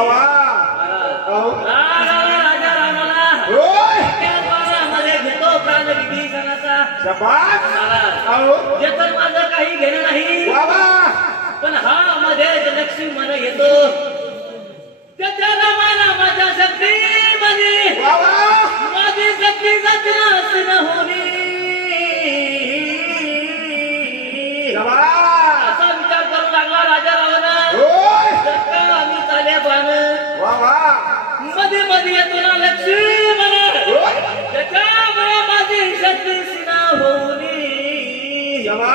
बाबा. होय ಮದಿ ಮದಿಯ ತುನ ಲಕ್ಷ್ಮಣ ಜಟಾಮರ ಮದಿ ಶಕ್ತಿ ಸಿನ ಹೋಲಿ ಯವಾ